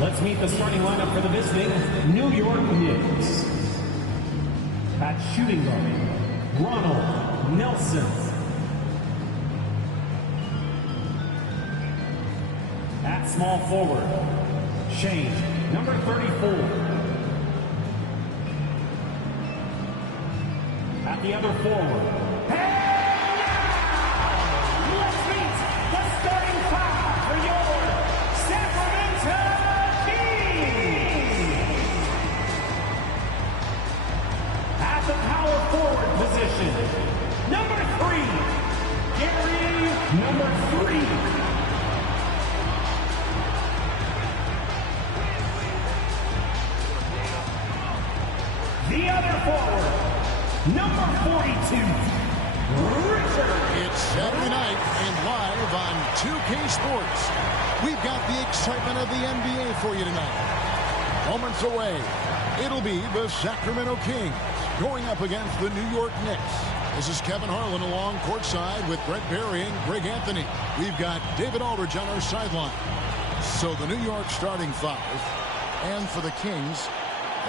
Let's meet the starting lineup for the visiting New York Knicks. At shooting guard, Ronald Nelson. At small forward, Shane, number 34. At the other forward, and now, let's meet the starting five for your Sacramento Kings. At the power forward position, number 3, Gary, number 3. The other forward, number 42, Richard. It's Saturday night and live on 2K Sports. We've got the excitement of the NBA for you tonight. Moments away, it'll be the Sacramento Kings going up against the New York Knicks. This is Kevin Harlan along courtside with Brett Barry and Greg Anthony. We've got David Aldridge on our sideline. So the New York starting five. And for the Kings,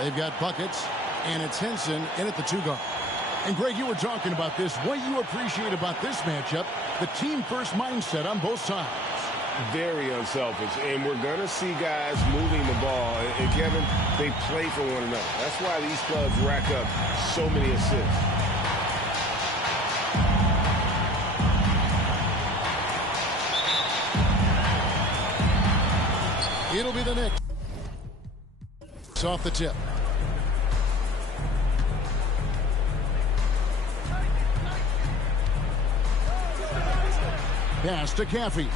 they've got buckets. And it's Henson in at the 2-guard. And, Greg, you were talking about this. What you appreciate about this matchup, the team-first mindset on both sides. Very unselfish. And we're going to see guys moving the ball. And, Kevin, they play for one another. That's why these clubs rack up so many assists. It'll be the Knicks. It's off the tip. Pass to Caffey.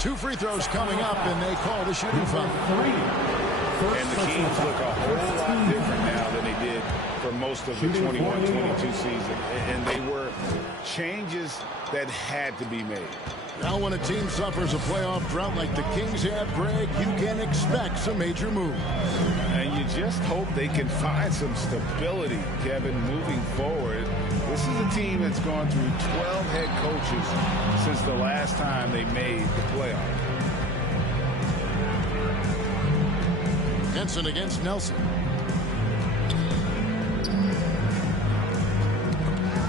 2 free throws coming up, and they call the shooting foul. And the Kings look a whole lot different now than they did for most of the 21-22 season. And they were changes that had to be made. Now when a team suffers a playoff drought like the Kings have, Greg, you can expect some major moves. And you just hope they can find some stability, Kevin, moving forward. This is a team that's gone through 12 head coaches since the last time they made the playoffs. Henson against Nelson.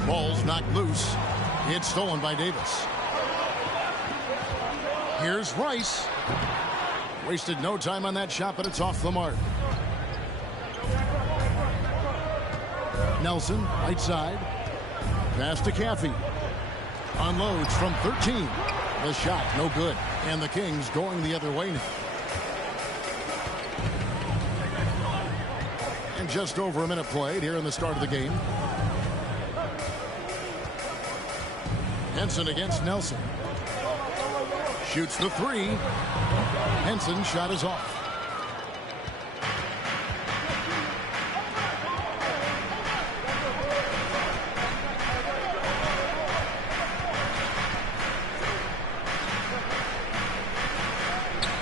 Ball's knocked loose. It's stolen by Davis. Here's Rice. Wasted no time on that shot, but it's off the mark. Nelson, right side. Pass to Caffey. Unloads from 13. The shot, no good. And the Kings going the other way now. And just over a minute played here in the start of the game. Henson against Nelson. Shoots the 3. Henson's shot is off.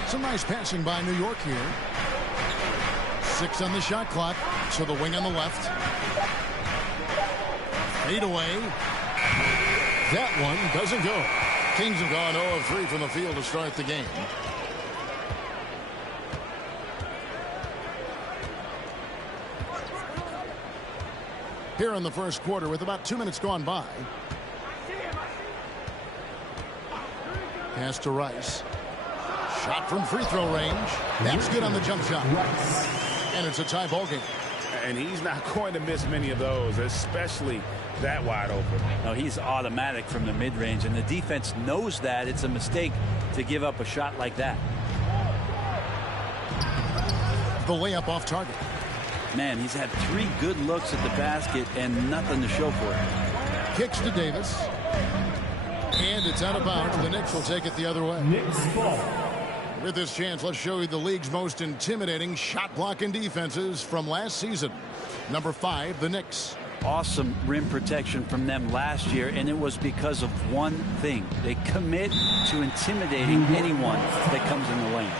Some nice passing by New York here. 6 on the shot clock. So the wing on the left. Fade away. That one doesn't go. Kings have gone 0 of 3 from the field to start the game. Here in the first quarter with about 2 minutes gone by. Pass to Rice. Shot from free throw range. That's good on the jump shot. And it's a tie ball game. And he's not going to miss many of those, especially that wide open. No, he's automatic from the mid-range, and the defense knows that. It's a mistake to give up a shot like that. The layup off target. Man, he's had 3 good looks at the basket and nothing to show for it. Kicks to Davis. And it's out of bounds. The Knicks will take it the other way. Knicks ball. With this chance, let's show you the league's most intimidating shot blocking defenses from last season. Number 5, the Knicks. Awesome rim protection from them last year, and it was because of one thing. They commit to intimidating anyone that comes in the lane.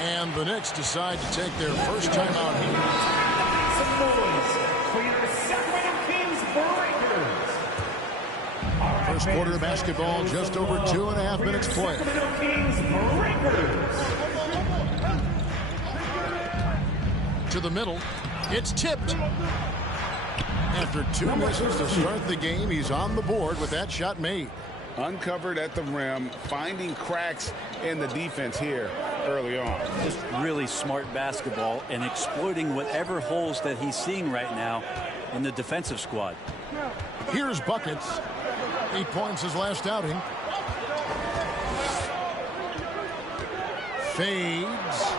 And the Knicks decide to take their first time out here. Some noise for your Sacramento Kings Breakers. First quarter of basketball, just over 2.5 minutes played. To the middle. It's tipped. After 2 misses to start the game, he's on the board with that shot made. Uncovered at the rim, finding cracks in the defense here early on. Just really smart basketball and exploiting whatever holes that he's seeing right now in the defensive squad. Here's buckets. 8 points his last outing. Fades.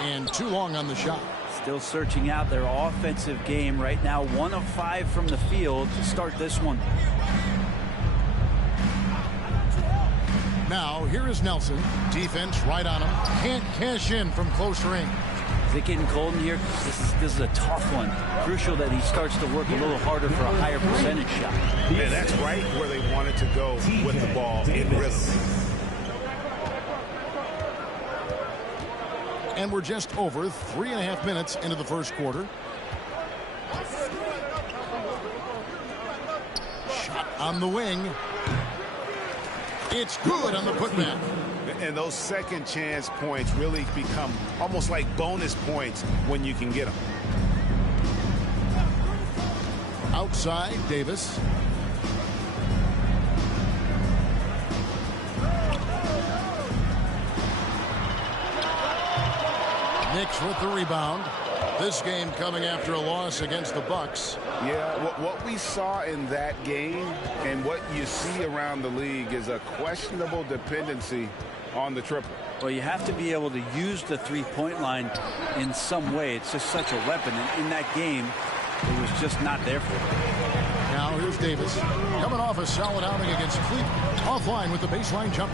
And too long on the shot. Still searching out their offensive game right now. 1 of 5 from the field to start this one. Now, here is Nelson. Defense right on him. Can't cash in from close range. Is it getting cold in here? This is a tough one. Crucial that he starts to work a little harder for a higher percentage shot. And that's right where they wanted to go with the ball in rhythm. And we're just over 3.5 minutes into the first quarter. Shot on the wing. It's good on the putback. And those second chance points really become almost like bonus points when you can get them. Outside, Davis. Knicks with the rebound. This game coming after a loss against the Bucks. Yeah, what we saw in that game and what you see around the league is a questionable dependency on the triple. Well, you have to be able to use the three-point line in some way. It's just such a weapon. And in that game, it was just not there for him. Now here's Davis. Coming off a solid outing against Cleveland. Offline with the baseline jumper.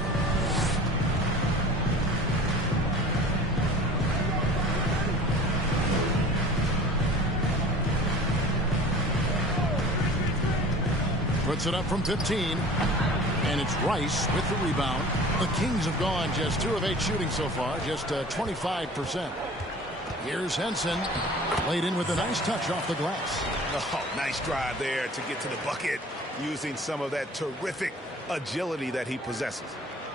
Puts it up from 15. And it's Rice with the rebound. The Kings have gone just 2 of 8 shooting so far, just 25%. Here's Henson. Laid in with a nice touch off the glass. Oh, nice drive there to get to the bucket using some of that terrific agility that he possesses.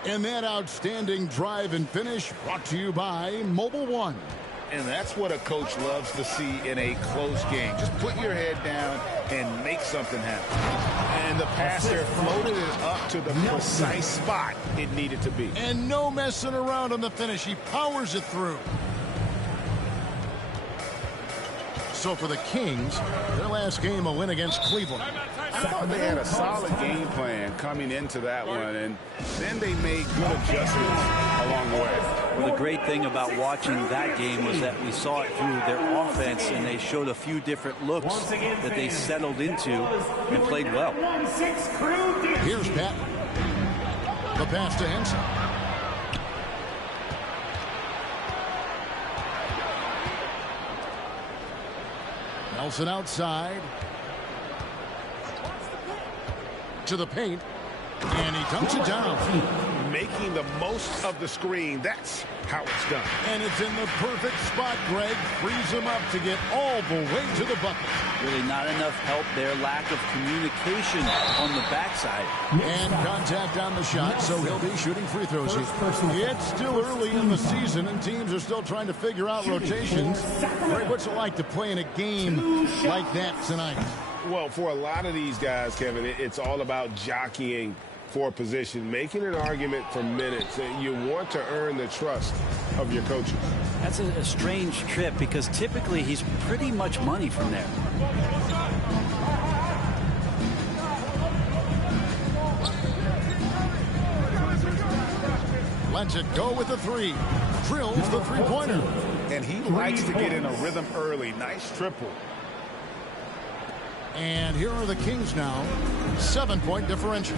And that outstanding drive and finish brought to you by Mobile One. And that's what a coach loves to see in a close game. Just put your head down and make something happen. And the pass there floated it up to the precise spot it needed to be. And no messing around on the finish. He powers it through. So for the Kings, their last game a win against Cleveland. I thought they had a solid game plan coming into that one, and then they made good adjustments along the way. Well, the great thing about watching that game was that we saw it through their offense, and they showed a few different looks that they settled into and played well. Here's Pat. The pass to Henson. Nelson outside. To the paint. And he dunks it down. Making the most of the screen. That's how it's done. And it's in the perfect spot, Greg. Frees him up to get all the way to the bucket. Really not enough help there. Lack of communication on the backside. And contact on the shot, so he'll be shooting free throws here. It's still early in the season, and teams are still trying to figure out rotations. Greg, what's it like to play in a game like that tonight? Well, for a lot of these guys, Kevin, it's all about jockeying for position, making an argument for minutes. You want to earn the trust of your coaches. That's a strange trip because typically he's pretty much money from there. Lets it go with the three. Drills the three-pointer. And he likes to get in a rhythm early. Nice triple. And here are the Kings now. 7-point differential.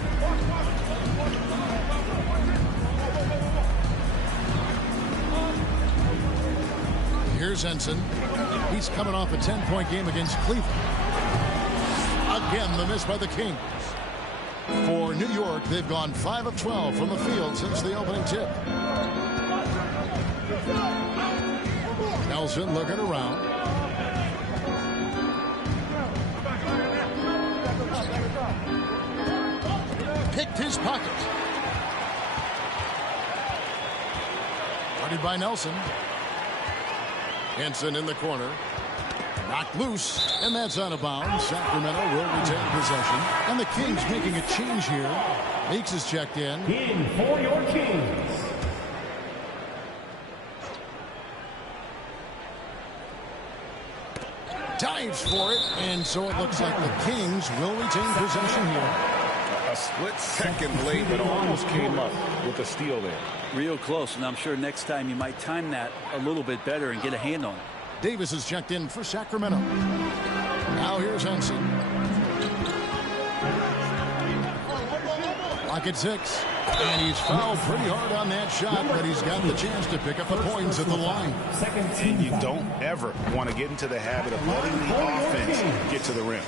Here's Henson. He's coming off a 10-point game against Cleveland. Again, the miss by the Kings. For New York, they've gone 5 of 12 from the field since the opening tip. Nelson looking around. picked his pocket. Guarded by Nelson. Henson in the corner. Knocked loose, and that's out of bounds. Sacramento will retain possession. And the Kings making a change here. Meeks is checked in. In for your Kings. Dives for it, and so it looks like the Kings will retain possession here. A split second late, but almost came up with a steal there. Real close, and I'm sure next time you might time that a little bit better and get a hand on it. Davis is checked in for Sacramento. Now here's Henson. Lock at 6. And he's fouled pretty hard on that shot, but he's got the chance to pick up the points at the line. And you don't ever want to get into the habit of letting the offense get to the rim.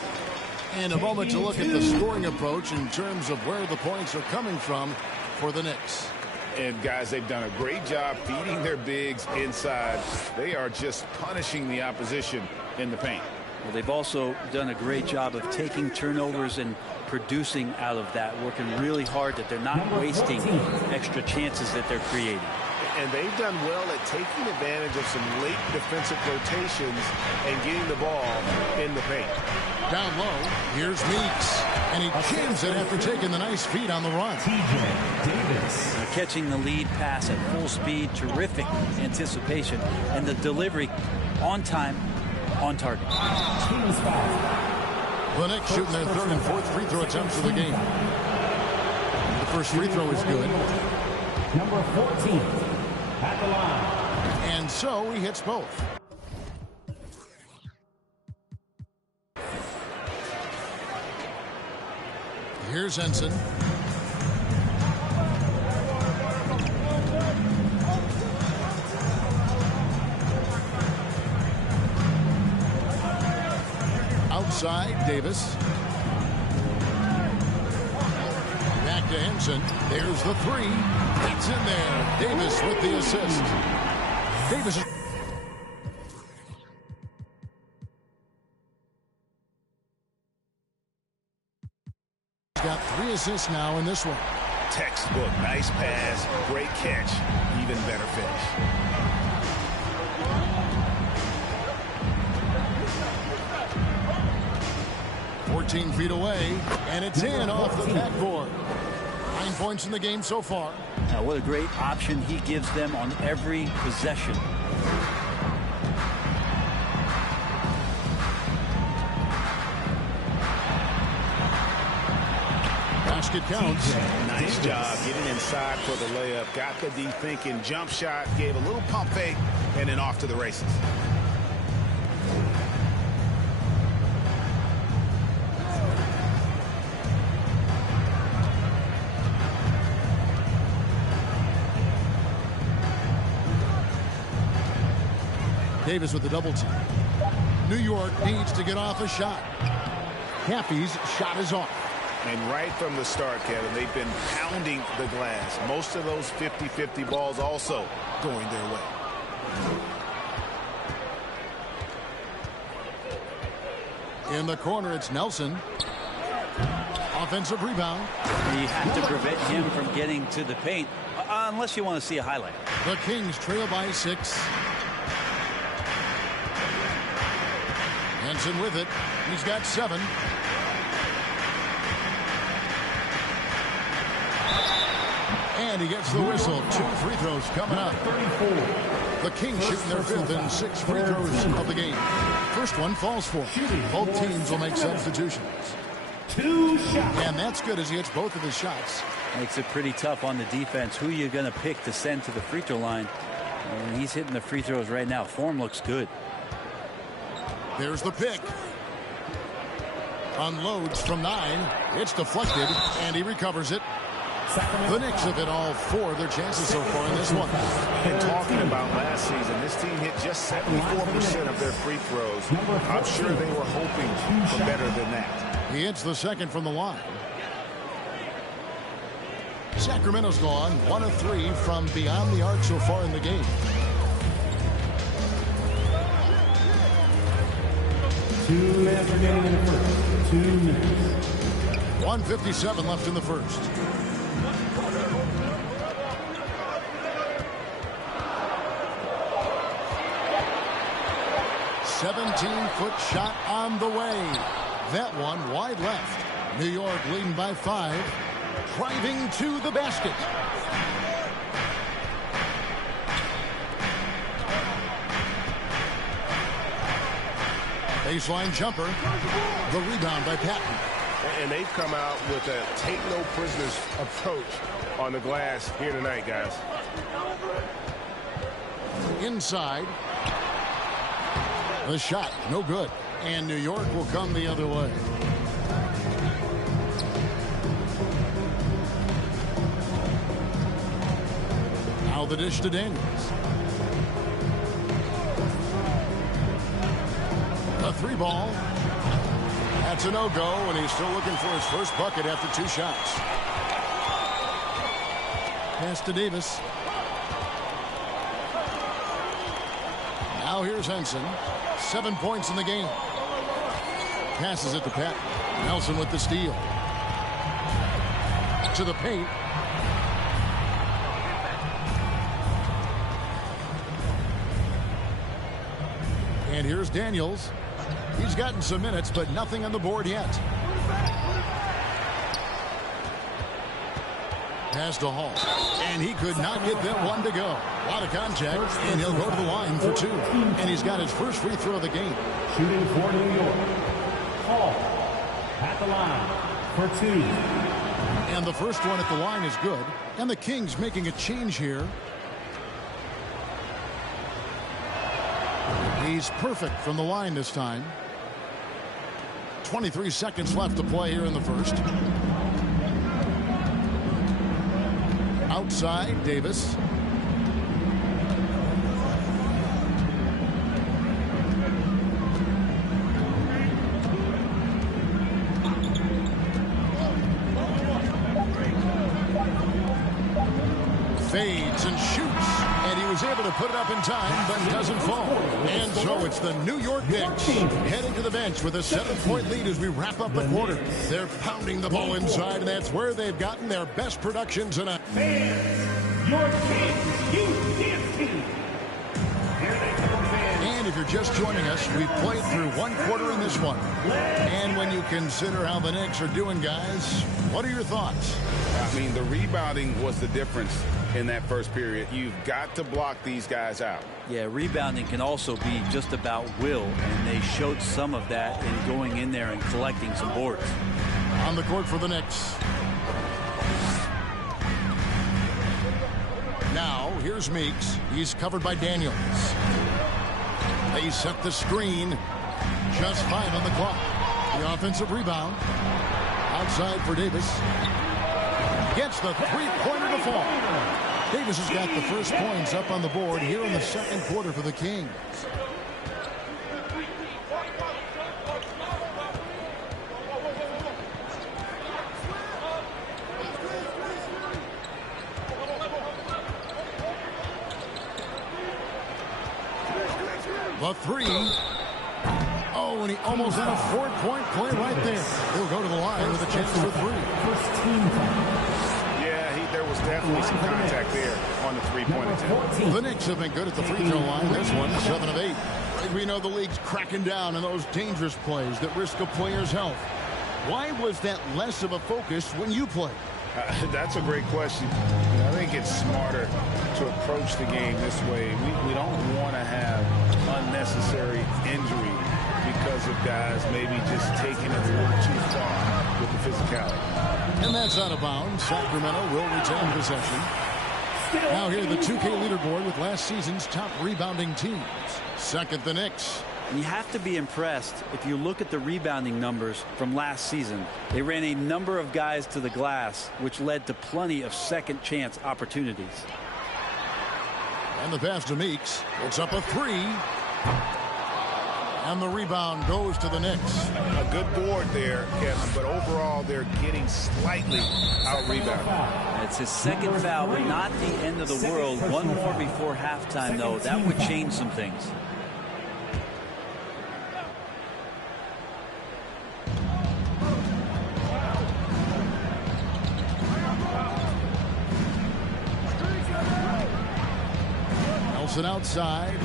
And a moment to look at the scoring approach in terms of where the points are coming from for the Knicks. And guys, they've done a great job feeding their bigs inside. They are just punishing the opposition in the paint. Well, they've also done a great job of taking turnovers and producing out of that, working really hard that they're not wasting extra chances that they're creating. And they've done well at taking advantage of some late defensive rotations and getting the ball in the paint. Down low, here's Meeks. And he jams it after taking the nice feed on the run. Davis. Catching the lead pass at full speed, terrific anticipation, and the delivery on time, on target. Team's foul. The Knicks shooting their third and fourth free throw attempts of the game. The first free throw is good. Number 14 at the line. And so he hits both. Here's Henson. Outside, Davis. Back to Henson. There's the three. It's in there. Davis with the assist. Davis is got 3 assists now in this one. Textbook, nice pass, great catch, even better finish. $14 feet away, and it's in off the backboard. 9 points in the game so far. Now, what a great option he gives them on every possession. Basket counts. Nice job getting inside for the layup. Got the D thinking, jump shot, gave a little pump fake, and then off to the races. Davis with the double team. New York needs to get off a shot. Cappy's shot is off. And right from the start, Kevin, they've been pounding the glass. Most of those 50-50 balls also going their way. In the corner, it's Nelson. Offensive rebound. You have to prevent him from getting to the paint, unless you want to see a highlight. The Kings trail by 6. Henson with it. He's got 7. And he gets the whistle. 2 free throws coming up. 34. The Kings shooting their 5th and 6th free throws of the game. First one falls for him. Both teams will make substitutions. 2 shots. And that's good as he hits both of his shots. Makes it pretty tough on the defense. Who are you going to pick to send to the free throw line? And he's hitting the free throws right now. Form looks good. There's the pick. Unloads from 9. It's deflected, and he recovers it. The Knicks have hit all 4 of their chances so far in this one. And talking about last season, this team hit just 74% of their free throws. I'm sure they were hoping for better than that. He hits the second from the line. Sacramento's gone 1 of 3 from beyond the arc so far in the game. 2 minutes remaining in the first. 2 minutes. 1:57 left in the first. "17-foot shot on the way." That one wide left. New York leading by 5. Driving to the basket. Baseline jumper. The rebound by Patton. And they've come out with a take-no-prisoners approach on the glass here tonight, guys. Inside. The shot, no good. And New York will come the other way. Now the dish to Daniels. A 3-ball. That's a no-go, and he's still looking for his first bucket after 2 shots. Pass to Davis. Now here's Henson. 7 points in the game. Passes it to Patton. Nelson with the steal. To the paint. And here's Daniels. He's gotten some minutes, but nothing on the board yet. Pass to Hall. And he could not get that one to go. A lot of contact, and he'll go to the line for 2. And he's got his first free throw of the game. Shooting for New York. Hall at the line for 2. And the first one at the line is good. And the Kings making a change here. He's perfect from the line this time. 23 seconds left to play here in the first. Outside, Davis. Fades and shoots. And he was able to put it up in time, but doesn't fall. And so it's the New York Knicks heading to the bench with a 7-point lead as we wrap up the quarter. They're pounding the ball inside, and that's where they've gotten their best production tonight. Your Kings Youth Dance Team. Here they come in. And if you're just joining us, we've played through 1 quarter in this one. And when you consider how the Knicks are doing, guys, what are your thoughts? I mean, the rebounding was the difference in that first period. You've got to block these guys out. Yeah, rebounding can also be just about will, and they showed some of that in going in there and collecting some boards. On the court for the Knicks. Now, here's Meeks. He's covered by Daniels. They set the screen. Just 5 on the clock. The offensive rebound. Outside for Davis. Gets the 3-pointer to fall. Davis has got the first points up on the board here in the second quarter for the Kings. The 3. Oh, and he almost had a 4-point play right there. He'll go to the line with a chance for 3. First team foul. There was definitely some contact there on the 3-point attempt. The Knicks have been good at the free throw line. This one, 7 of 8. We know the league's cracking down on those dangerous plays that risk a player's health. Why was that less of a focus when you play? That's a great question. I think it's smarter to approach the game this way. We don't want to have unnecessary injury because of guys maybe just taking it a little too far with the physicality. And that's out of bounds. Sacramento will retain possession. Now here the 2K leaderboard with last season's top rebounding teams. Second, the Knicks. You have to be impressed if you look at the rebounding numbers from last season. They ran a number of guys to the glass, which led to plenty of second chance opportunities. And the pass to Meeks. It's up a 3. And the rebound goes to the Knicks. A good board there, Kevin, but overall they're getting slightly out-rebounded. It's his second foul, but not the end of the world. One more before halftime, though. That would change some things. Nelson outside.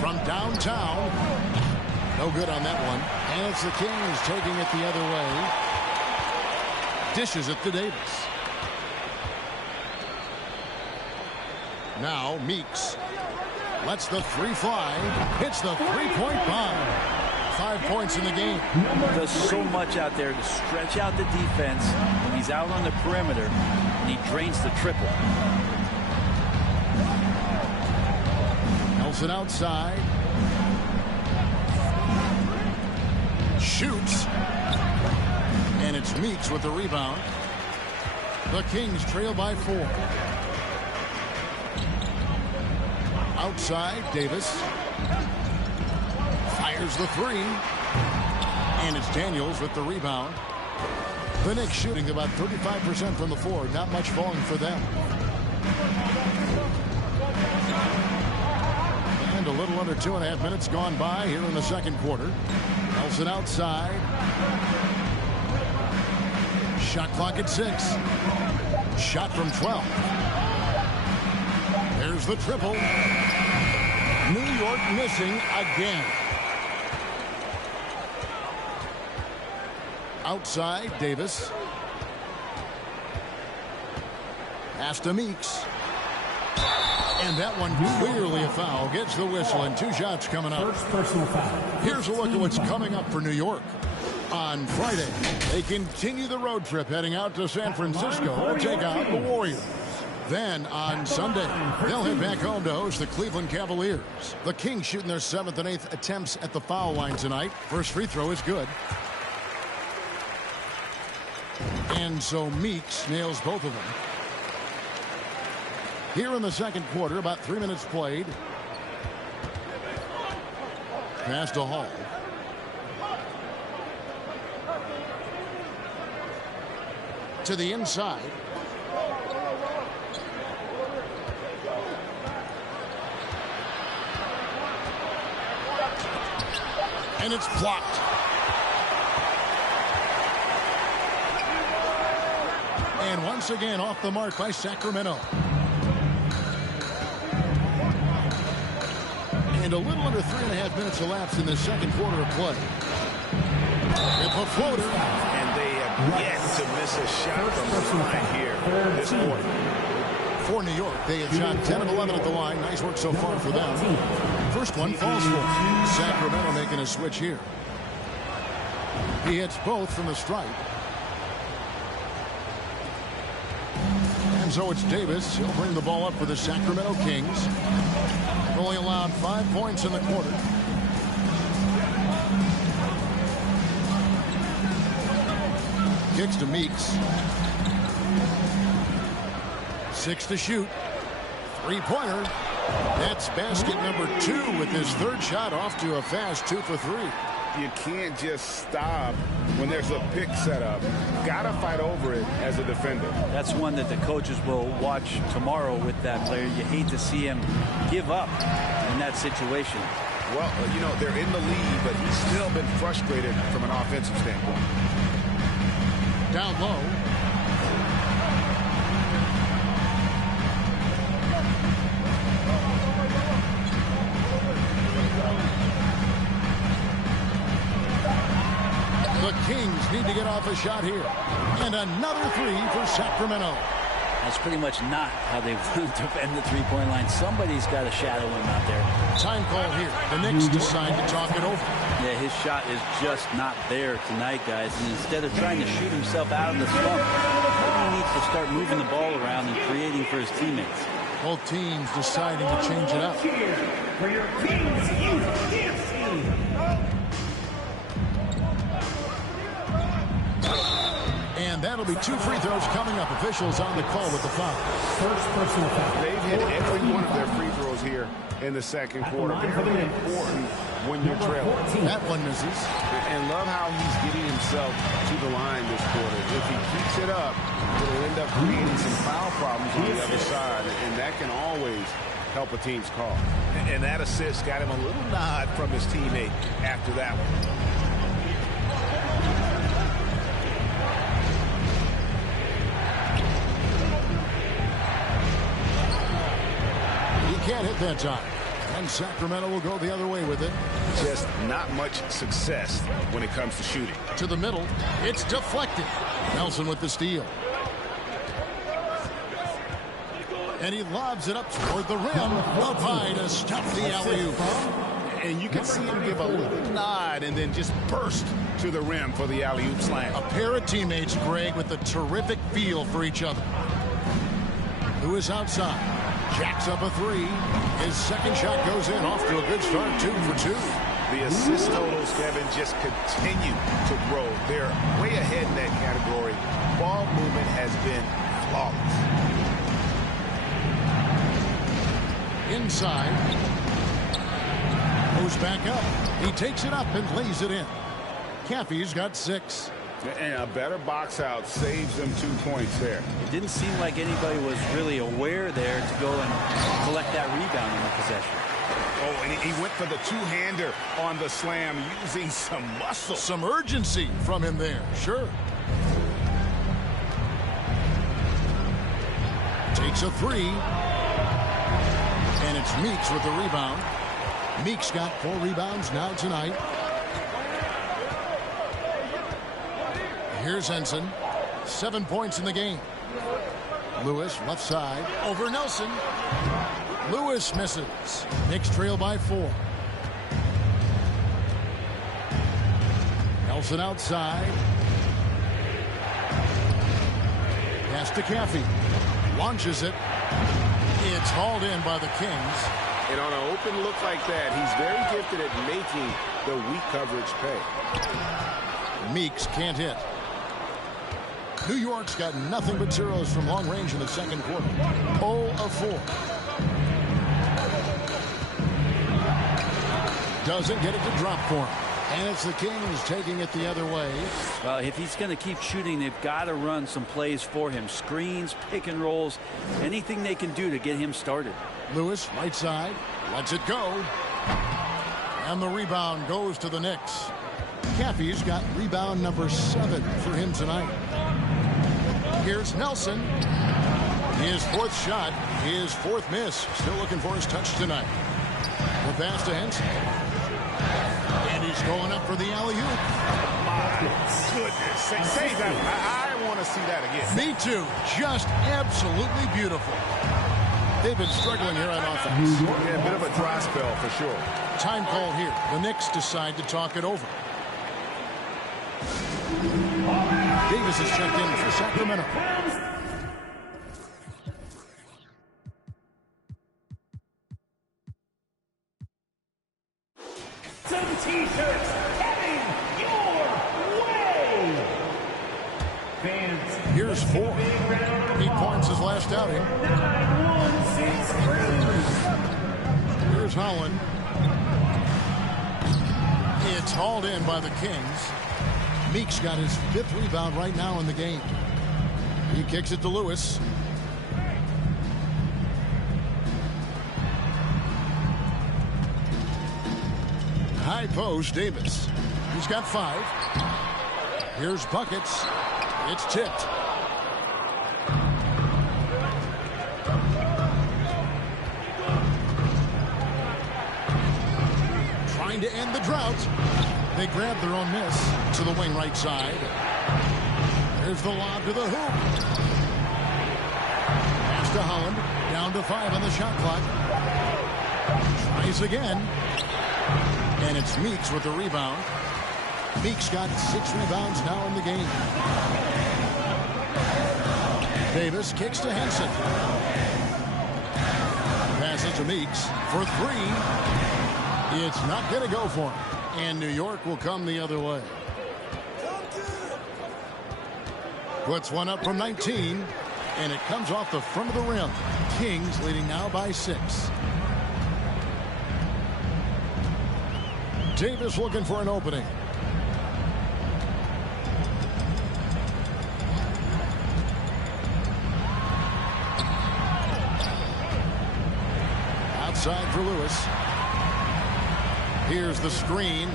From downtown. No good on that one. And it's the Kings taking it the other way. Dishes it to Davis. Now Meeks lets the three fly. Hits the three-point bomb. 5 points in the game. Does so much out there to stretch out the defense when he's out on the perimeter, and he drains the triple. Nelson outside. Shoots. And it's Meeks with the rebound. The Kings trail by 4. Outside, Davis. Fires the three. And it's Daniels with the rebound. The Knicks shooting about 35% from the floor. Not much falling for them. And a little under 2.5 minutes gone by here in the second quarter. Nelson outside. Shot clock at 6. Shot from 12. There's the triple. New York missing again. Outside, Davis. Pass to Meeks. And that one clearly a foul. Gets the whistle and 2 shots coming up. First personal foul. Here's a look at what's coming up for New York. On Friday, they continue the road trip heading out to San Francisco to take out the Warriors. Then on Sunday, they'll head back home to host the Cleveland Cavaliers. The Kings shooting their 7th and 8th attempts at the foul line tonight. First free throw is good. And so Meeks nails both of them. Here in the second quarter, about 3 minutes played. Pass to Hall. To the inside. And it's blocked. And once again off the mark by Sacramento. And a little under 3.5 minutes elapsed in the second quarter of play. It's a floater. And they have yet to miss a shot from the line here this quarter. For New York, they have shot 10 of 11 at the line. Nice work so far for them. First one falls for Sacramento making a switch here. He hits both from the stripe. And so it's Davis. He'll bring the ball up for the Sacramento Kings. Only allowed 5 points in the quarter. Kicks to Meeks. 6 to shoot. Three-pointer. That's basket number 2 with his third shot off to a fast 2 for 3. You can't just stop when there's a pick set up. Gotta fight over it as a defender. That's one that the coaches will watch tomorrow with that player. You hate to see him give up in that situation. Well, you know, they're in the lead, but he's still been frustrated from an offensive standpoint. Down low. The Kings need to get off a shot here. And another 3 for Sacramento. That's pretty much not how they want to defend the three-point line. Somebody's got to shadow him out there. Time call here. The Knicks decide to talk it over. Yeah, his shot is just not there tonight, guys. And instead of trying to shoot himself out of the slump, he needs to start moving the ball around and creating for his teammates. Both teams deciding to change it up. For your Kings Youth team. And that'll be 2 free throws coming up. Officials on the call with the foul. First personal foul. They've hit every one of their free throws here in the second quarter. Very important when you're trailing. That one misses. And love how he's getting himself to the line this quarter. If he keeps it up, it'll end up creating some foul problems on the other side. And that can always help a team's call. And that assist got him a little nod from his teammate after that one. Can't hit that time. And Sacramento will go the other way with it. Just not much success when it comes to shooting. To the middle. It's deflected. Nelson with the steal. And he lobs it up toward the rim. Up high to stop the alley-oop. And you can see him give a little nod and then just burst to the rim for the alley-oop slam. A pair of teammates, Greg, with a terrific feel for each other. Lewis outside. Jacks up a three. His second shot goes in. Off to a good start. 2 for 2. The assist totals, Kevin, just continue to grow. They're way ahead in that category. Ball movement has been flawless. Inside. Goes back up. He takes it up and lays it in. Caffey's got 6. And a better box out saves them 2 points there. It didn't seem like anybody was really aware there to go and collect that rebound in the possession. Oh, and he went for the two-hander on the slam using some muscle. Some urgency from him there, sure. Takes a 3. And it's Meeks with the rebound. Meeks got 4 rebounds now tonight. Here's Henson. 7 points in the game. Lewis left side over Nelson. Lewis misses. Knicks trail by 4. Nelson outside. Pass to Caffey. Launches it. It's hauled in by the Kings. And on an open look like that, he's very gifted at making the weak coverage pay. Meeks can't hit. New York's got nothing but zeros from long range in the second quarter. 0 of 4. Doesn't get it to drop for him. And it's the Kings taking it the other way. Well, if he's going to keep shooting, they've got to run some plays for him. Screens, pick and rolls, anything they can do to get him started. Lewis, right side, lets it go. And the rebound goes to the Knicks. Caffey's got rebound number 7 for him tonight. Here's Nelson. His 4th shot, his 4th miss. Still looking for his touch tonight. The pass to Henson. And he's going up for the alley-oop. My goodness. Say that. I want to see that again. Me too. Just absolutely beautiful. They've been struggling here on offense. Yeah, a bit of a dry spell for sure. Time called here. The Knicks decide to talk it over. Davis is checked in for Sacramento. Some T-shirts heading your way. Fans, Here's 4. He points his last outing. 9163. Here's Holland. It's hauled in by the Kings. Meeks got his 5th rebound right now in the game. He kicks it to Lewis. High post, Davis. He's got 5. Here's buckets. It's tipped. Trying to end the drought. They grab their own miss to the wing right side. There's the lob to the hoop. Pass to Holland. Down to 5 on the shot clock. Tries again. And it's Meeks with the rebound. Meeks got 6 rebounds now in the game. Davis kicks to Henson. Passes to Meeks for 3. It's not going to go for him. And New York will come the other way. Puts one up from 19. And it comes off the front of the rim. Kings leading now by 6. Davis looking for an opening. Outside for Lewis. Here's the screen.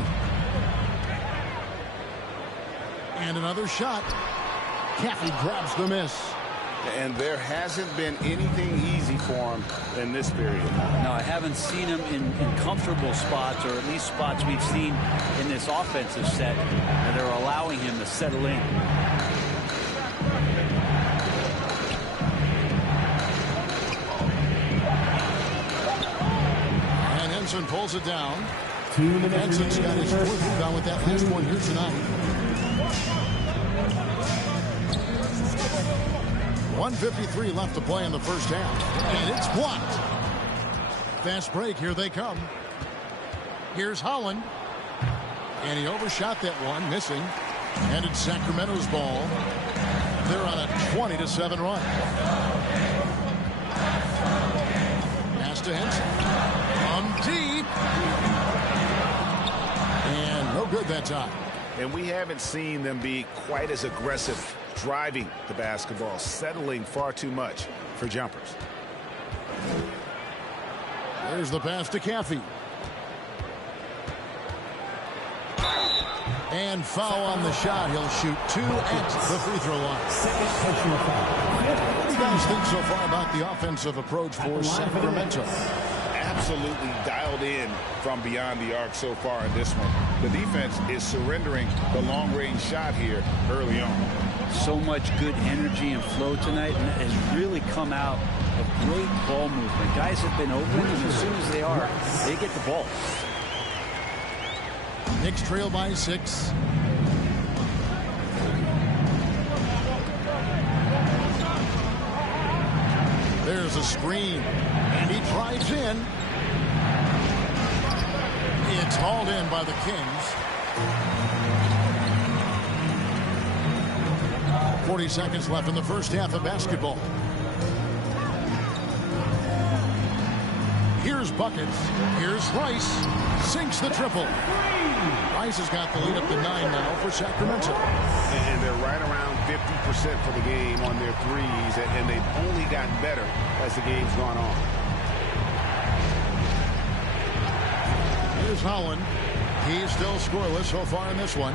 And another shot. Caffey grabs the miss. And there hasn't been anything easy for him in this period. No, I haven't seen him in comfortable spots, or at least spots we've seen in this offensive set that are allowing him to settle in. And Henson pulls it down. Henson's got his fourth rebound with that last one here tonight. 1:53 left to play in the first half. And it's blocked. Fast break. Here they come. Here's Holland. And he overshot that one, missing. And it's Sacramento's ball. They're on a 20-7 run. Pass to Henson. From deep. And no good that time. And we haven't seen them be quite as aggressive driving the basketball, settling far too much for jumpers. There's the pass to Caffey. And foul on the shot. He'll shoot 2 at the free throw line. What do you guys think so far about the offensive approach for Sacramento? Absolutely dialed in from beyond the arc so far in this one. The defense is surrendering the long-range shot here early on. So much good energy and flow tonight, and it has really come out of great ball movement. Guys have been open, and as soon as they are, they get the ball. Knicks trail by 6. There's a screen, and he drives in. It's hauled in by the Kings. 40 seconds left in the first half of basketball. Here's buckets. Here's Rice. Sinks the triple. Rice has got the lead up to 9 now for Sacramento. And they're right around 50% for the game on their threes, and they've only gotten better as the game's gone on. Here's Holland. He's still scoreless so far in this one.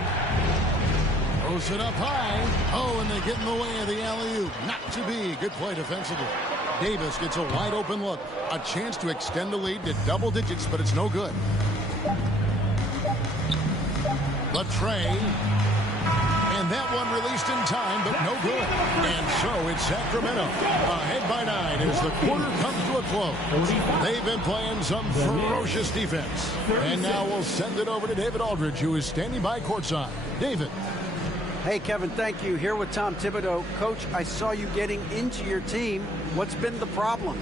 Throws it up high. Oh, and they get in the way of the alley-oop. Not to be. Good play defensively. Davis gets a wide open look. A chance to extend the lead to double digits, but it's no good. The tray. And that one released in time, but no good. And so it's Sacramento ahead by 9 as the quarter comes to a close. They've been playing some ferocious defense. And now we'll send it over to David Aldridge, who is standing by courtside. David. Hey, Kevin, thank you. Here with Tom Thibodeau. Coach, I saw you getting into your team. What's been the problem?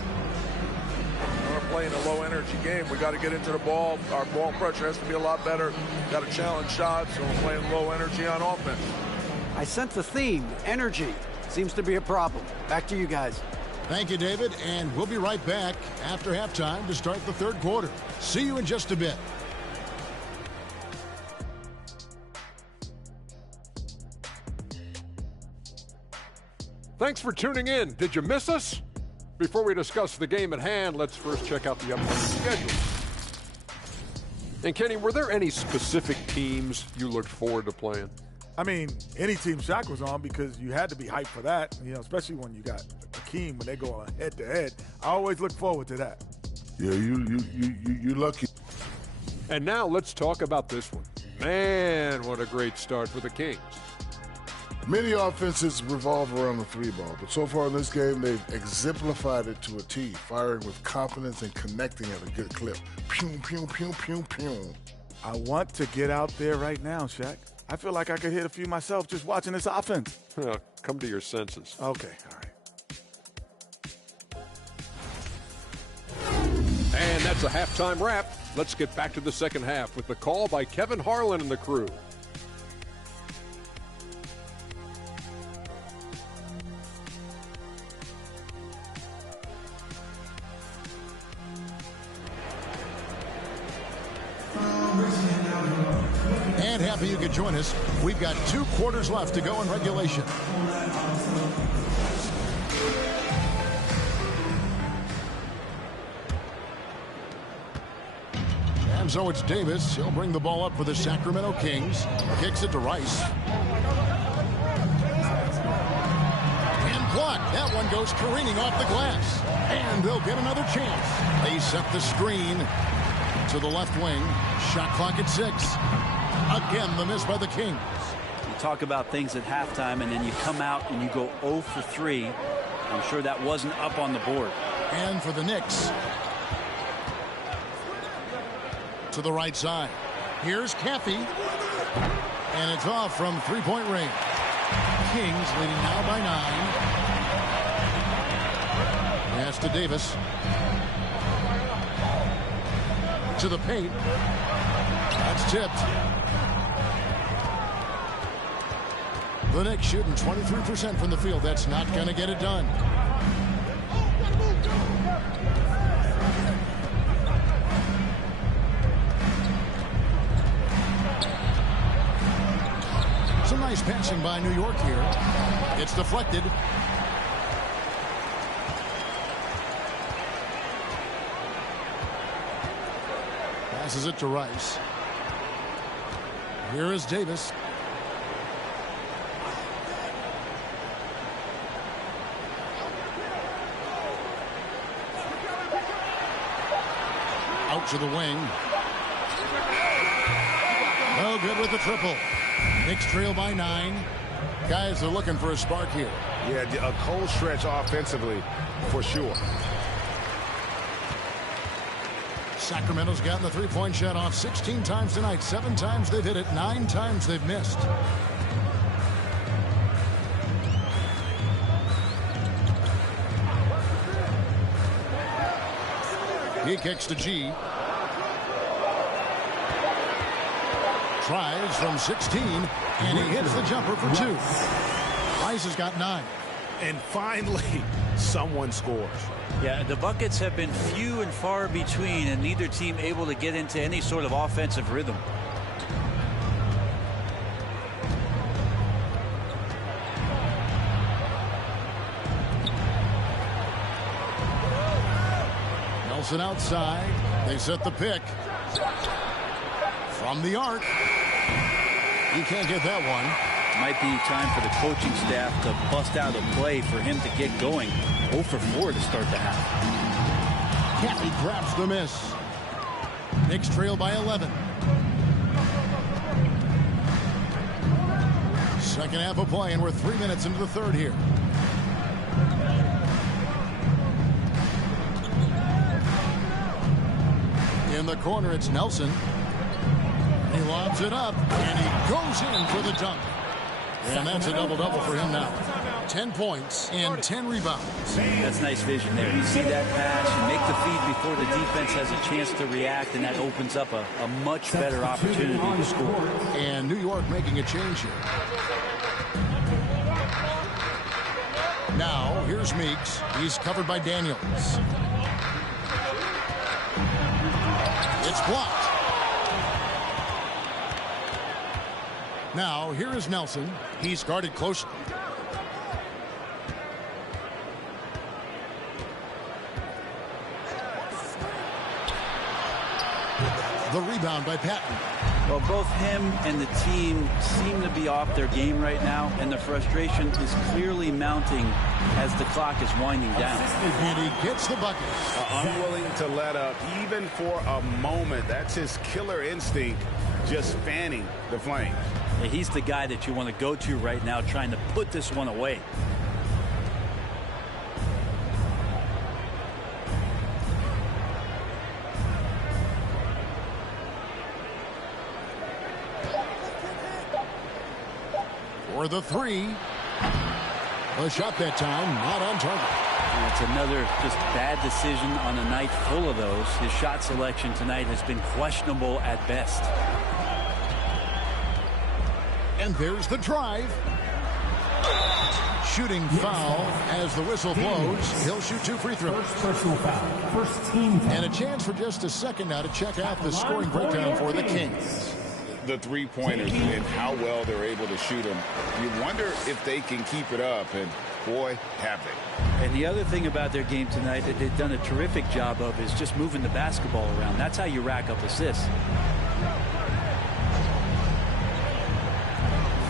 We're playing a low-energy game. We got to get into the ball. Our ball pressure has to be a lot better. Got to challenge shots, and we're playing low energy on offense. I sense the theme. Energy seems to be a problem. Back to you guys. Thank you, David, and we'll be right back after halftime to start the third quarter. See you in just a bit. Thanks for tuning in. Did you miss us? Before we discuss the game at hand, let's first check out the upcoming schedule. And Kenny, were there any specific teams you looked forward to playing? I mean, any team Shaq was on, because you had to be hyped for that, you know, especially when you got Hakeem when they go head-to-head. I always look forward to that. Yeah, you lucky. And now let's talk about this one. Man, what a great start for the Kings. Many offenses revolve around the three ball, but so far in this game, they've exemplified it to a T, firing with confidence and connecting at a good clip. Pew, pew, pew, pew, pew. I want to get out there right now, Shaq. I feel like I could hit a few myself just watching this offense. Come to your senses. Okay, all right. And that's a halftime wrap. Let's get back to the second half with the call by Kevin Harlan and the crew. And happy you could join us. We've got 2 quarters left to go in regulation. And so it's Davis. He'll bring the ball up for the Sacramento Kings. Kicks it to Rice. And blocked. That one goes careening off the glass. And they'll get another chance. They set the screen to the left wing. Shot clock at 6. Again, the miss by the Kings. You talk about things at halftime, and then you come out and you go 0 for 3. I'm sure that wasn't up on the board. And for the Knicks, to the right side. Here's Caffey. And it's off from three-point range. Kings leading now by 9. Pass to Davis. To the paint. That's tipped. The Knicks shooting 23% from the field. That's not going to get it done. Some nice passing by New York here. It's deflected. Passes it to Rice. Here is Davis. Out to the wing. No good with the triple. Knicks trail by 9. Guys are looking for a spark here. Yeah, a cold stretch offensively for sure. Sacramento's gotten the three-point shot off 16 times tonight. 7 times they've hit it. 9 times they've missed. He kicks to G. Tries from 16, and he hits the jumper for 2. Rice has got 9. And finally, someone scores. Yeah, the buckets have been few and far between, and neither team able to get into any sort of offensive rhythm. Nelson outside. They set the pick. From the arc. He can't get that one. Might be time for the coaching staff to bust out a play for him to get going. 0 for 4 to start the half. Caffey grabs the miss. Knicks trail by 11. Second half of play, and we're 3 minutes into the third here. In the corner, it's Nelson. He lobs it up, and he goes in for the dunk. And that's a double-double for him now. 10 points and 10 rebounds. That's nice vision there. You see that pass, you make the feed before the defense has a chance to react, and that opens up a much better opportunity to score. And New York making a change here. Now, here's Meeks. He's covered by Daniels. It's blocked. Now, here is Nelson. He's guarded close. The rebound by Patton. Well, both him and the team seem to be off their game right now, and the frustration is clearly mounting as the clock is winding down. And he gets the bucket. Unwilling to let up even for a moment. That's his killer instinct, just fanning the flames. Yeah, he's the guy that you want to go to right now, trying to put this one away. For the 3. A shot that time, not on target. It's another just bad decision on a night full of those. His shot selection tonight has been questionable at best. And there's the drive. Shooting foul as the whistle blows. He'll shoot 2 free throws. Personal foul. First team foul. And a chance for just a second now to check out the scoring breakdown for the Kings. The three-pointers and how well they're able to shoot them. You wonder if they can keep it up, and boy, have they. And the other thing about their game tonight that they've done a terrific job of is just moving the basketball around. That's how you rack up assists.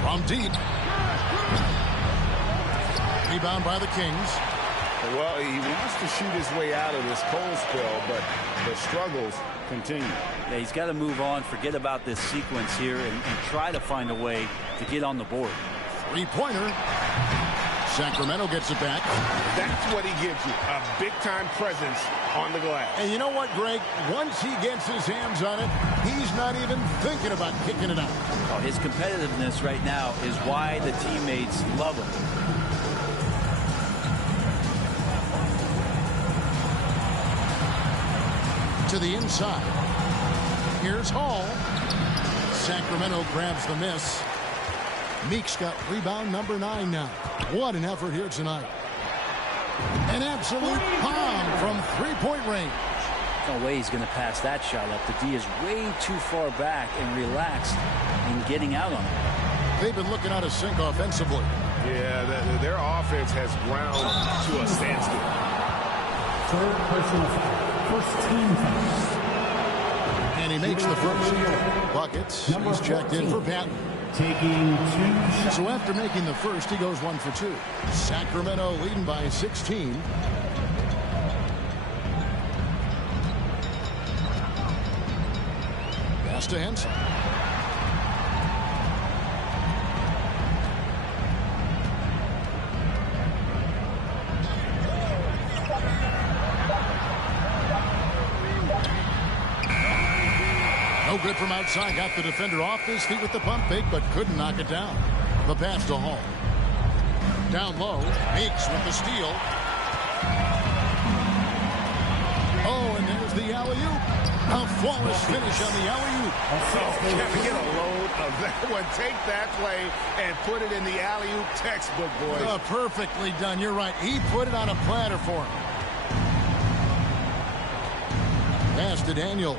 From deep. Rebound by the Kings. Well, he wants to shoot his way out of this cold spell, but the struggles continue. Yeah, he's got to move on, forget about this sequence here, and try to find a way to get on the board. Three-pointer. Sacramento gets it back. That's what he gives you, a big-time presence on the glass. And you know what, Greg? Once he gets his hands on it, he's not even thinking about kicking it out. Oh, his competitiveness right now is why the teammates love him. To the inside. Here's Hall. Sacramento grabs the miss. Meeks got rebound number 9 now. What an effort here tonight. An absolute bomb from three-point range. No way he's going to pass that shot up. The D is way too far back and relaxed in getting out on it. They've been looking out of sync offensively. Yeah, their offense has ground to a standstill. Third personal foul. First team foul. And he makes the first. Buckets. He's checked in for Patton. Taking 2 shots. So after making the first, he goes 1 for 2. Sacramento leading by 16. Pass to Henson. No good from outside. Got the defender off his feet with the pump fake, but couldn't knock it down. The pass to Hall. Down low. Meeks with the steal. Oh, and there's the alley-oop. A flawless finish on the alley-oop. Kevin, get a load of that one. Take that play and put it in the alley-oop textbook, boys. Perfectly done. You're right. He put it on a platter for him. Pass to Daniels.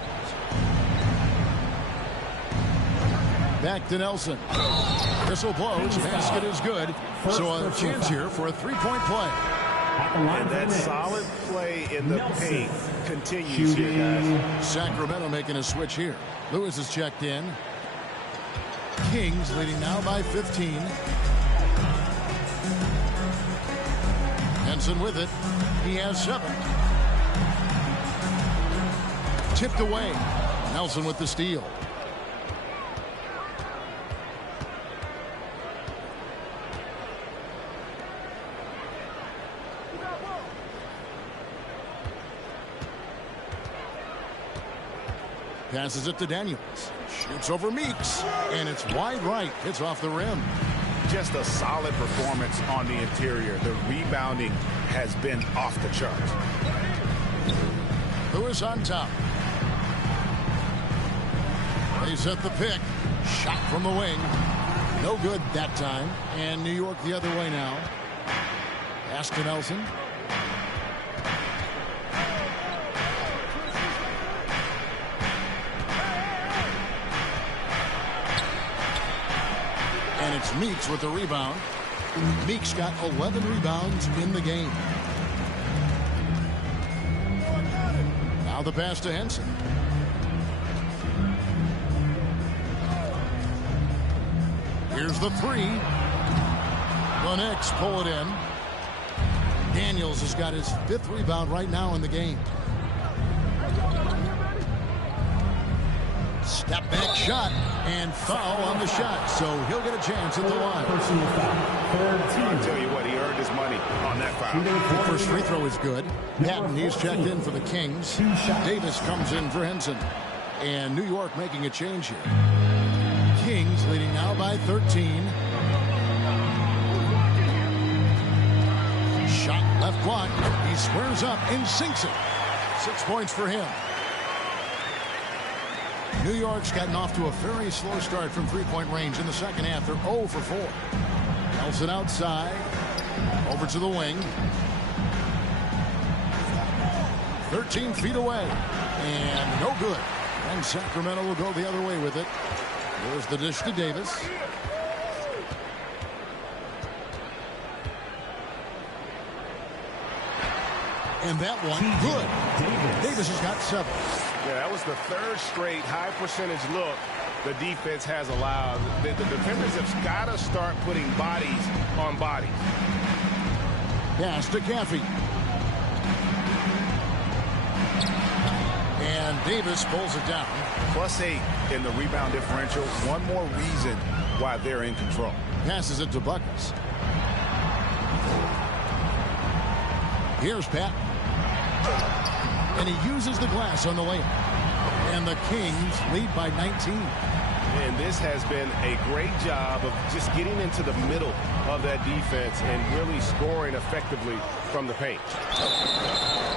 Back to Nelson. Whistle blows. Basket is good. So a chance here for a three-point play. And that solid play in the paint continues here, guys. Sacramento making a switch here. Lewis is checked in. Kings leading now by 15. Henson with it. He has 7. Tipped away. Nelson with the steal. Passes it to Daniels. Shoots over Meeks. And it's wide right. Hits off the rim. Just a solid performance on the interior. The rebounding has been off the charts. Lewis on top. They set the pick. Shot from the wing. No good that time. And New York the other way now. Pass to Nelson. And it's Meeks with the rebound. Meeks got 11 rebounds in the game. Now the pass to Henson. Here's the 3. The Knicks pull it in. Daniels has got his 5th rebound right now in the game. Step back shot and foul on the shot, so he'll get a chance at the line. Personal foul. Third team. I'll tell you what, he earned his money on that foul. The first free throw is good. Patton, he's checked in for the Kings. Davis comes in for Henson. And New York making a change here. Kings leading now by 13. Shot left block. He squares up and sinks it. 6 points for him. New York's gotten off to a very slow start from three-point range in the second half. They're 0 for 4. Nelson outside. Over to the wing. 13 feet away. And no good. And Sacramento will go the other way with it. There's the dish to Davis. And that one, good. Davis has got 7. Yeah, that was the 3rd straight high percentage look the defense has allowed. The defenders have got to start putting bodies on bodies. Pass to Caffey. And Davis pulls it down. +8 in the rebound differential. One more reason why they're in control. Passes it to Buckets. Here's Pat. And he uses the glass on the layup. And the Kings lead by 19. And this has been a great job of just getting into the middle of that defense and really scoring effectively from the paint.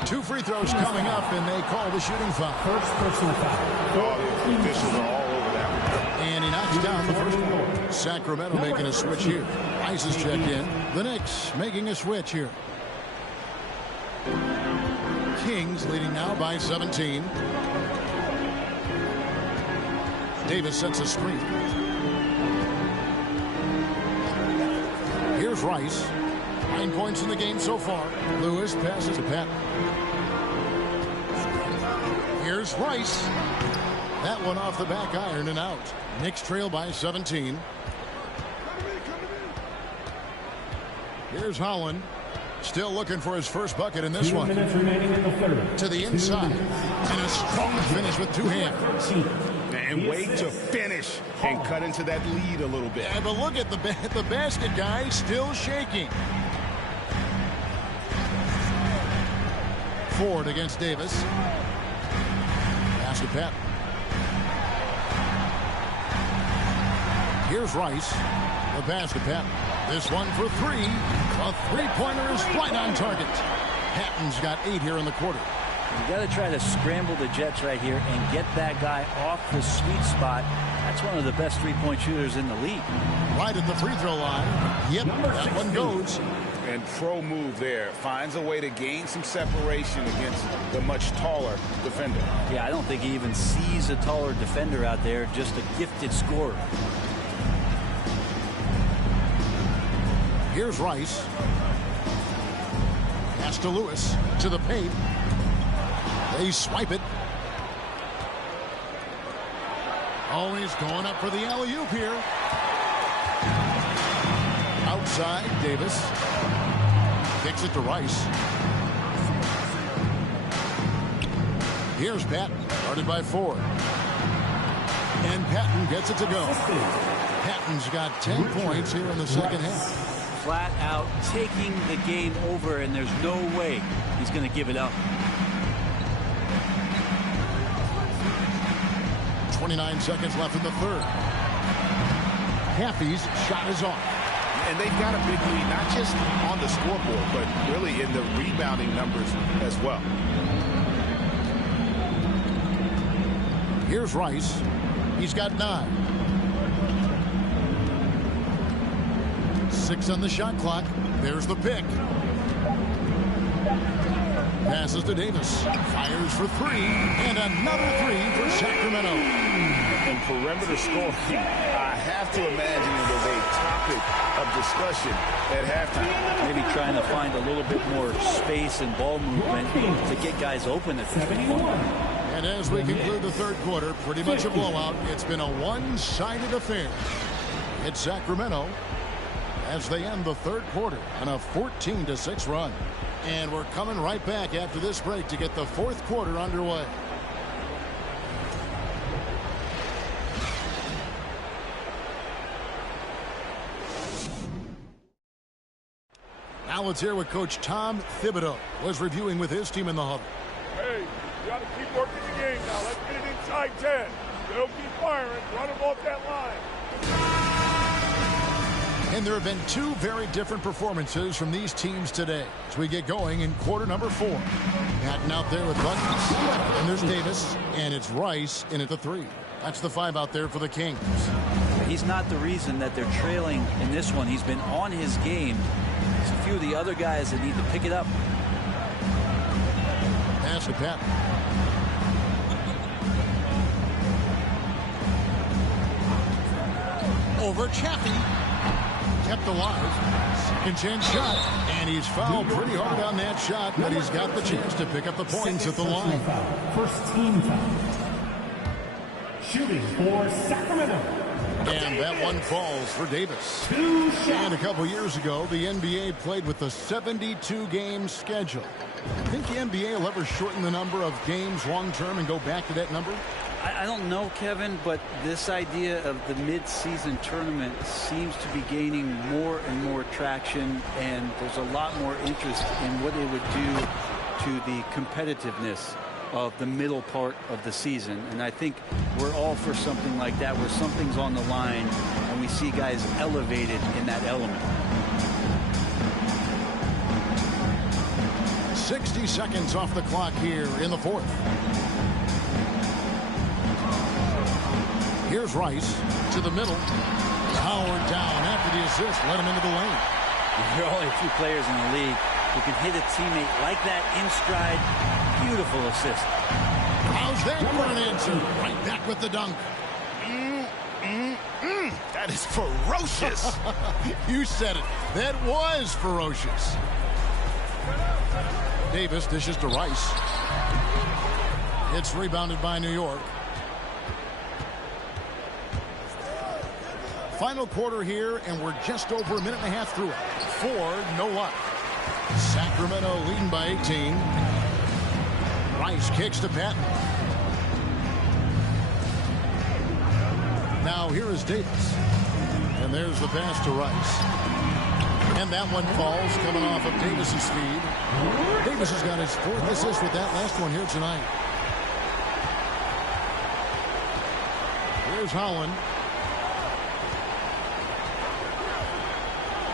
2 free throws coming up, and they call the shooting foul. First personal foul. All the officials are all over that one. And he knocks down the first one. Sacramento making a switch here. Rice is checked in. The Knicks making a switch here. Kings leading now by 17. Davis sets a screen. Here's Rice. 9 points in the game so far. Lewis passes to Pat. Here's Rice. That one off the back iron and out. Knicks trail by 17. Here's Holland. Still looking for his first bucket in this 2 one. minutes remaining in the third. To the inside. And a strong finish with 2 hands. And wait to finish and cut into that lead a little bit. Yeah, but look at the basket, guys, still shaking. Ford against Davis. Pass to Pat. Here's Rice. The pass to Pat. This one for 3. A 3-pointer is right on target. Patton's got 8 here in the quarter. You got to try to scramble the Jets right here and get that guy off the sweet spot. That's one of the best 3-point shooters in the league. Right at the free throw line. Yep, that one goes. And pro move there. Finds a way to gain some separation against the much taller defender. Yeah, I don't think he even sees a taller defender out there. Just a gifted scorer. Here's Rice. Pass to Lewis. To the paint. They swipe it. Always going up for the alley-oop here. Outside, Davis. Kicks it to Rice. Here's Patton, guarded by Ford. And Patton gets it to go. Patton's got 10 points here in the second half. Flat out taking the game over, and there's no way he's going to give it up. 29 seconds left in the third. Caffey's shot is off. And they've got a big lead, not just on the scoreboard, but really in the rebounding numbers as well. Here's Rice. He's got 9. 6 on the shot clock. There's the pick. Passes to Davis. Fires for 3. And another 3 for Sacramento. And perimeter scoring, I have to imagine it was a topic of discussion at halftime. Maybe trying to find a little bit more space and ball movement to get guys open at this point. And as we conclude the third quarter, pretty much a blowout. It's been a one-sided affair. It's Sacramento as they end the third quarter on a 14-6 run. And we're coming right back after this break to get the fourth quarter underway. Now let's hear what Coach Tom Thibodeau was reviewing with his team in the huddle. Hey, you got to keep working the game now. Let's get it inside 10. They'll keep firing. Run them off that line. And there have been 2 very different performances from these teams today as we get going in quarter number 4. Patton out there with Buckets. And there's Davis. And it's Rice in at the 3. That's the 5 out there for the Kings. He's not the reason that they're trailing in this one. He's been on his game. There's a few of the other guys that need to pick it up. Pass to Patton. Over Chaffee. Kept alive. Second chance shot. And he's fouled pretty hard on that shot, but he's got the chance to pick up the points at the line. First team foul. Shooting for Sacramento. And that one falls for Davis. And a couple years ago, the NBA played with a 72-game schedule. Think the NBA will ever shorten the number of games long-term and go back to that number? I don't know, Kevin, but this idea of the mid-season tournament seems to be gaining more and more traction, and there's a lot more interest in what it would do to the competitiveness of the middle part of the season. And I think we're all for something like that, where something's on the line and we see guys elevated in that element. 60 seconds off the clock here in the fourth. Here's Rice to the middle. Howard down after the assist. Let him into the lane. There are only a few players in the league who can hit a teammate like that in stride. Beautiful assist. How's that for an answer? Right back with the dunk. That is ferocious. You said it. That was ferocious. Davis dishes to Rice. It's rebounded by New York. Final quarter here, and we're just over a minute and a half through it. Ford, no luck. Sacramento leading by 18. Rice kicks to Patton. Now here is Davis. And there's the pass to Rice. And that one falls, coming off of Davis's speed. Davis has got his fourth assist with that last one here tonight. Here's Holland.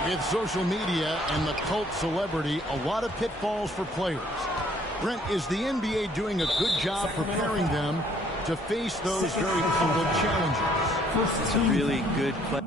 With social media and the cult celebrity, a lot of pitfalls for players. Brent, is the NBA doing a good job preparing them to face those very humble challenges? It's a really good play.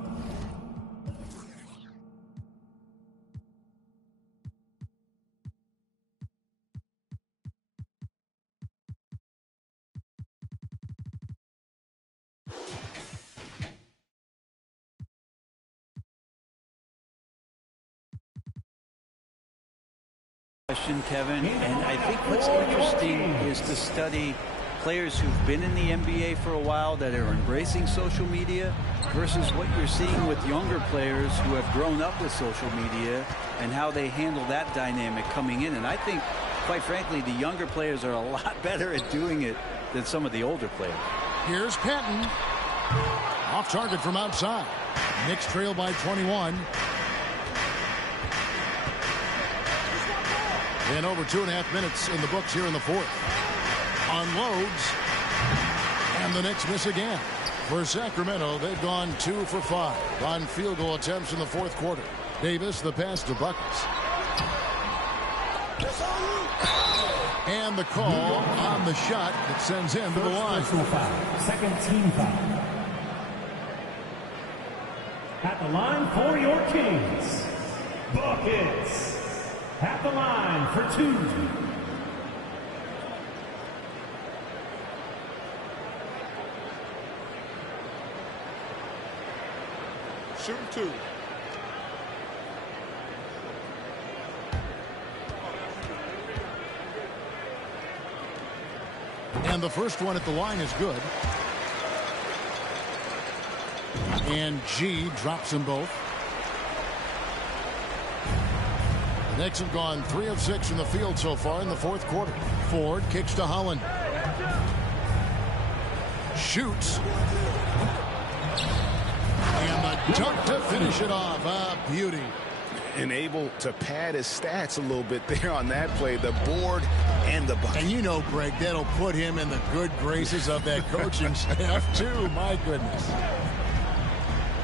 Kevin, and I think what's interesting is to study players who've been in the NBA for a while that are embracing social media versus what you're seeing with younger players who have grown up with social media and how they handle that dynamic coming in. And I think, quite frankly, the younger players are a lot better at doing it than some of the older players. Here's Patton. Off target from outside. Knicks trail by 21. And over 2.5 minutes in the books here in the fourth. Unloads. And the Knicks miss again. For Sacramento, they've gone 2 for 5 on field goal attempts in the fourth quarter. Davis, the pass to Buckets. And the call on the shot that sends him to the line. Second team foul. At the line for your Kings, Buckets. At the line for 2. Shoot 2. And the first one at the line is good. And G drops them both. The Knicks have gone 3 of 6 from the field so far in the fourth quarter. Ford kicks to Holland. Shoots. And the dunk to finish it off. Ah, beauty. And able to pad his stats a little bit there on that play. The board and the bucket. And you know, Greg, that'll put him in the good graces of that coaching staff, too. My goodness.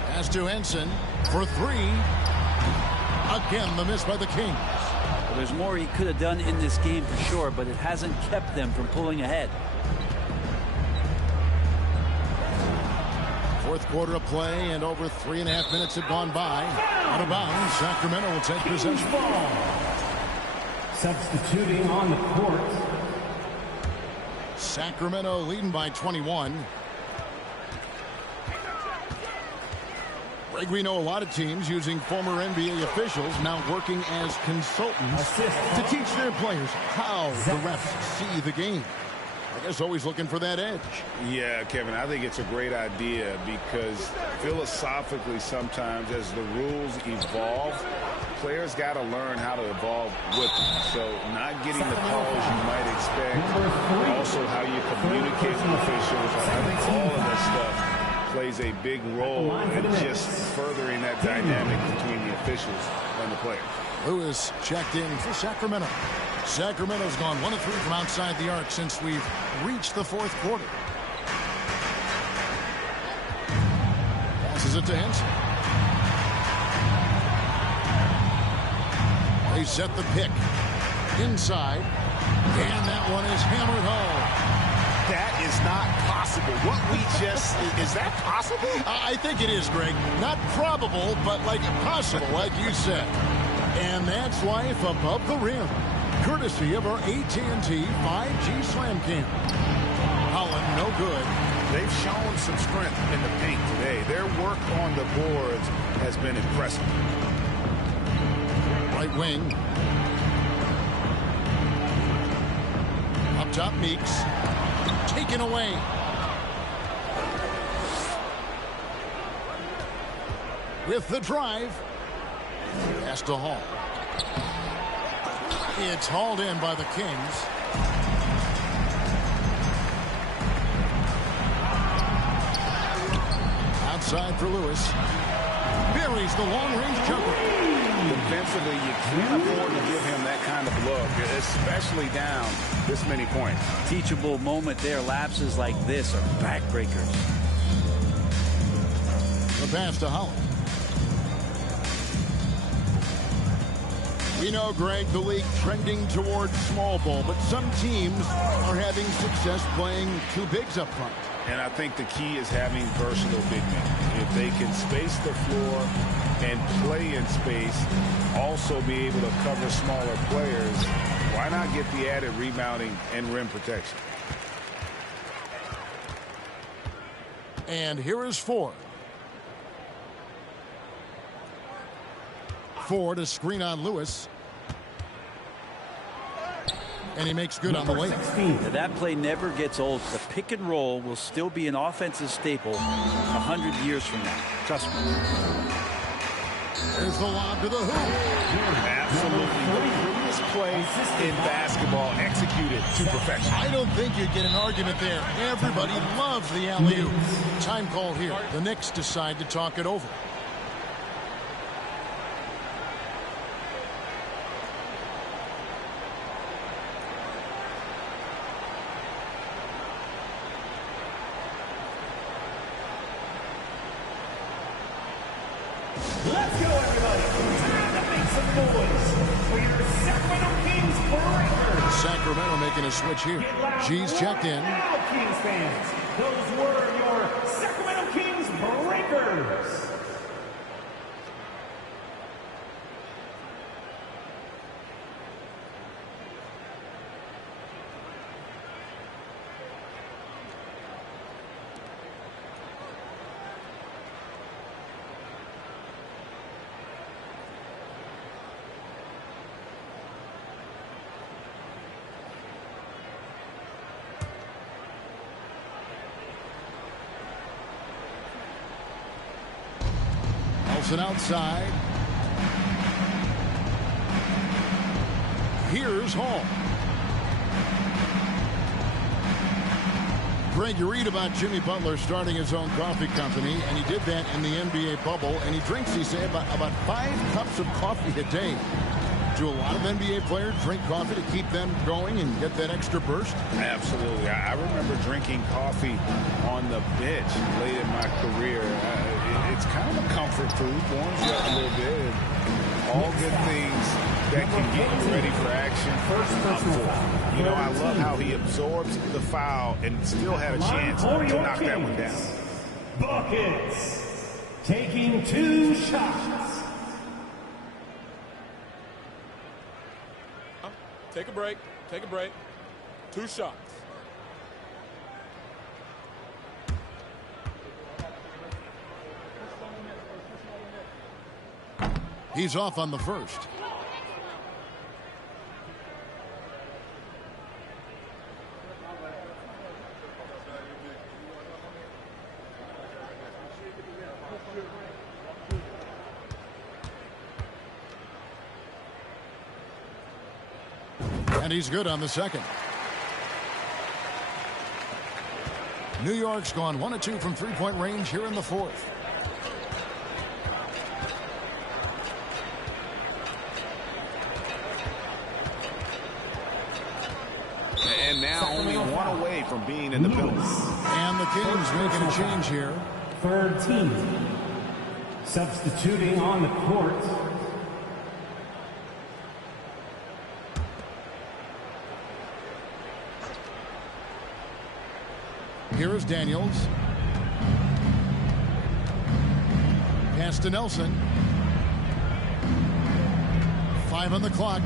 Pass to Henson for 3. Again, the miss by the Kings. Well, there's more he could have done in this game for sure, but it hasn't kept them from pulling ahead. Fourth quarter of play, and over 3.5 minutes have gone by. Out of bounds, Sacramento will take possession. Substituting on the court. Sacramento leading by 21. Greg, we know a lot of teams using former NBA officials now working as consultants to teach their players how the refs see the game. I guess always looking for that edge. Yeah, Kevin, I think it's a great idea because philosophically sometimes as the rules evolve, players got to learn how to evolve with them. So not getting the calls you might expect, also how you communicate with officials. I think all of that stuff plays a big role in just furthering that dynamic between the officials and the players. Lewis checked in for Sacramento. Sacramento's gone 1 of 3 from outside the arc since we've reached the fourth quarter. Passes it to Henson. They set the pick inside, and that one is hammered home. That is not possible. What we just, is that possible? I think it is, Greg. Not probable, but like possible, like you said. And that's life above the rim, courtesy of our AT&T 5G Slam Cam. Holland, no good. They've shown some strength in the paint today. Their work on the boards has been impressive. Right wing. Up top, Meeks. Taken away. With the drive. Pass to Hall. It's hauled in by the Kings. Outside for Lewis. Buries the long-range jumper. Defensively, you can't afford to give him that kind of look, especially down this many points. Teachable moment there. Lapses like this are backbreakers. The pass to Holland. We know, Greg, the league trending towards small ball, but some teams are having success playing 2 bigs up front. And I think the key is having versatile big men. If they can space the floor and play in space, also be able to cover smaller players, why not get the added rebounding and rim protection? And here is Ford. Ford to screen on Lewis. And he makes good on the way. That play never gets old. The pick and roll will still be an offensive staple 100 years from now. Trust me. There's the lob to the hoop. Absolutely. The prettiest play in basketball executed to perfection. I don't think you'd get an argument there. Everybody loves the alley-oop. Time call here. The Knicks decide to talk it over. Let's go, everybody. Time to make some noise for your Sacramento Kings Breakers. Sacramento making a switch here. G's checked in. Now, Kings fans, those were your Sacramento Kings Breakers. Nelson outside. Here's Hall. Greg, you read about Jimmy Butler starting his own coffee company, and he did that in the NBA bubble, and he drinks, he say, about 5 cups of coffee a day. Do a lot of NBA players drink coffee to keep them going and get that extra burst? Absolutely. I remember drinking coffee on the bench late in my career. It's kind of a comfort food, warms you up a little bit, and all good things that can get you ready for action. You know, I love how he absorbs the foul and still had a chance to knock that one down. Buckets taking 2 shots. Take a break. Take a break. 2 shots. He's off on the first. And he's good on the second. New York's gone 1 of 2 from three-point range here in the fourth. And now only 1 away from being in the penalty. And the Kings making a change here. Third team. Substituting on the court. Here is Daniels. Pass to Nelson. 5 on the clock.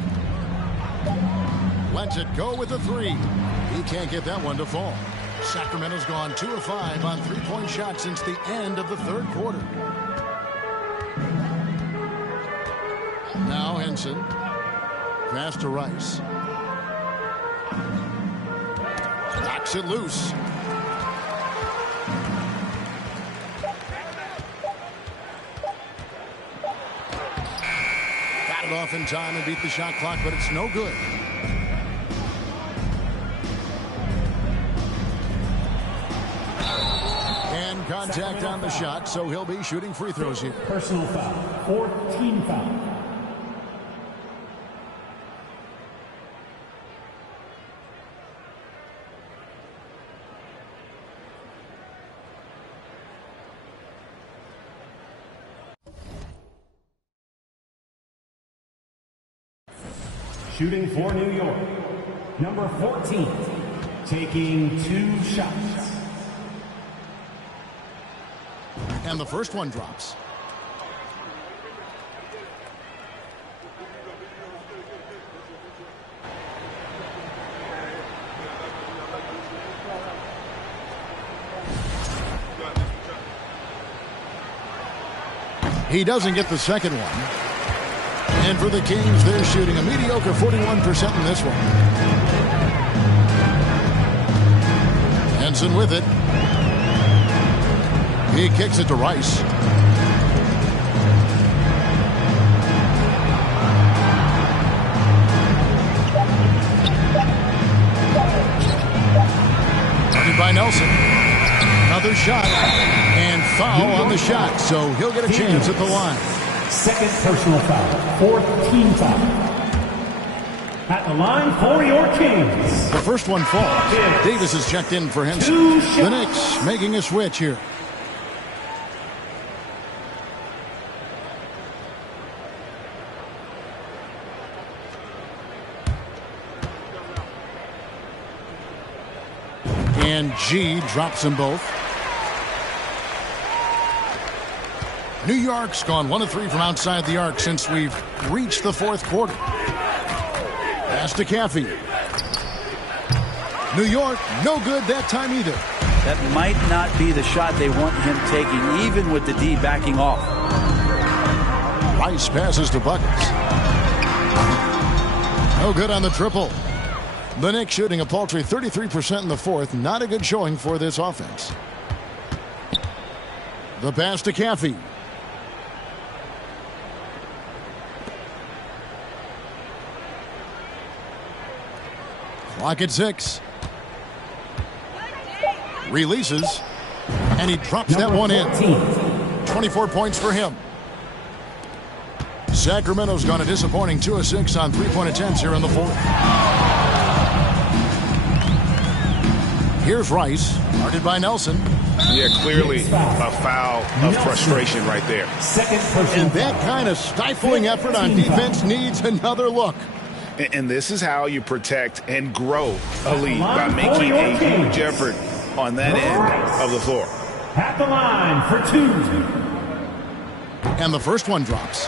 Lets it go with the 3. He can't get that one to fall. Sacramento's gone 2 of 5 on three-point shots since the end of the third quarter. Now Henson. Pass to Rice. Knocks it loose. Got it off in time and beat the shot clock, but it's no good. And contact on the shot, so he'll be shooting free throws here. Personal foul. 4th team foul. Shooting for New York, number 14, taking 2 shots. And the first one drops. He doesn't get the second one. And for the Kings, they're shooting a mediocre 41% in this one. Henson with it. He kicks it to Rice. Guarded by Nelson. Another shot. And foul on the shot, so he'll get a chance at the line. Second personal foul. 4th team foul. At the line for your Kings. The first one falls. Davis is checked in for Henson. The Knicks making a switch here. And G drops them both. New York's gone 1 of 3 from outside the arc since we've reached the fourth quarter. Pass to Caffey. New York, no good that time either. That might not be the shot they want him taking, even with the D backing off. Rice passes to Buckets. No good on the triple. The Knicks shooting a paltry 33% in the fourth. Not a good showing for this offense. The pass to Caffey. Clock at 6. Releases. And he drops that one in. 24 points for him. Sacramento's gone a disappointing 2 of 6 on three-point attempts here in the fourth. Here's Rice, guarded by Nelson. Yeah, clearly a foul of frustration right there. And that kind of stifling effort on defense needs another look. And this is how you protect and grow a lead, by making a huge effort on that end of the floor. At the line for 2. And the first one drops.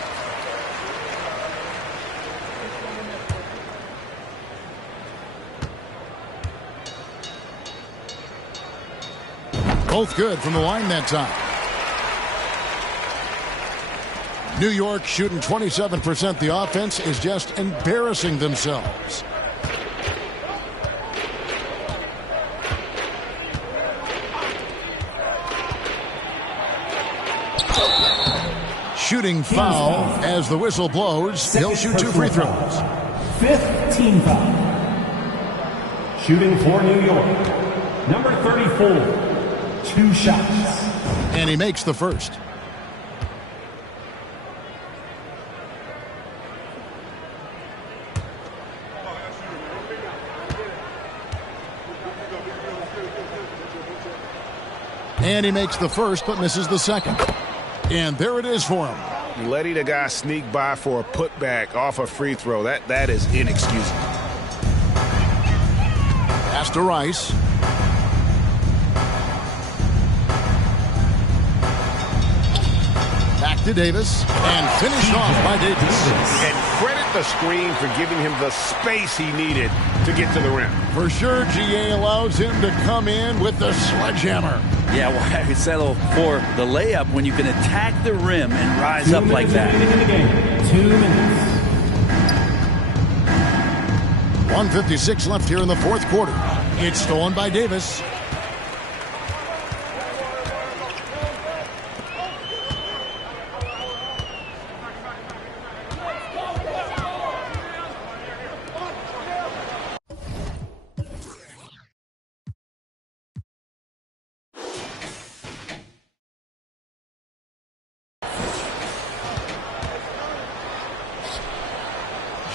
Both good from the line that time. New York shooting 27%. The offense is just embarrassing themselves. Shooting foul as the whistle blows. He'll shoot 2 free throws. 5th team foul. shooting for New York, number 34, 2 shots. And he makes the first. And he makes the first, but misses the second. And there it is for him. Letting a guy sneak by for a putback off a free throw, that is inexcusable. Pass to Rice. Back to Davis. And finished off by Davis. And credit the screen for giving him the space he needed to get to the rim. For sure, GA allows him to come in with the sledgehammer. Yeah, why settle for the layup when you can attack the rim and rise up like that? 2 minutes. 1:56 left here in the fourth quarter. It's stolen by Davis.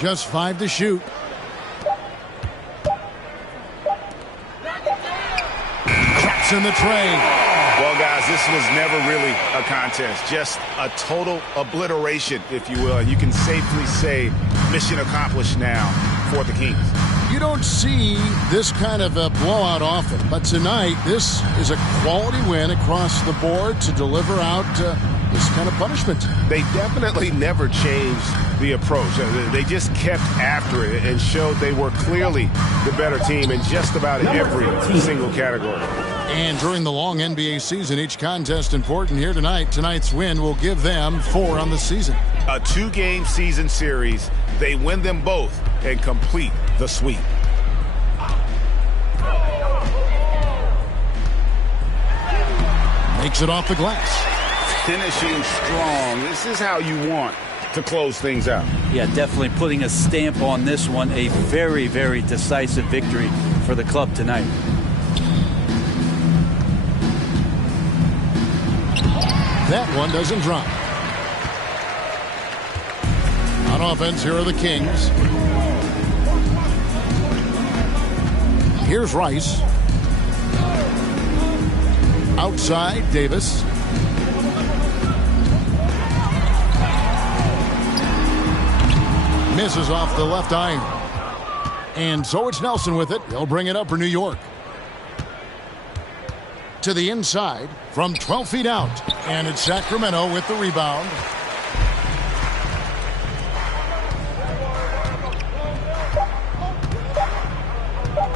Just 5 to shoot. Drops in the tray. Well, guys, this was never really a contest. Just a total obliteration, if you will. And you can safely say mission accomplished now for the Kings. You don't see this kind of a blowout often, but tonight this is a quality win across the board to deliver out this kind of punishment. They definitely never changed the approach. They just kept after it and showed they were clearly the better team in just about every single category. And during the long NBA season, each contest important here tonight. Tonight's win will give them 4 on the season. A 2-game season series. They win them both and complete the sweep. Makes it off the glass. Finishing strong. This is how you want to close things out. Yeah, definitely putting a stamp on this one. A very, very decisive victory for the club tonight. That one doesn't drop. On offense, here are the Kings. Here's Rice. Outside, Davis. Misses off the left iron. And so it's Nelson with it. He'll bring it up for New York. To the inside from 12 feet out. And it's Sacramento with the rebound.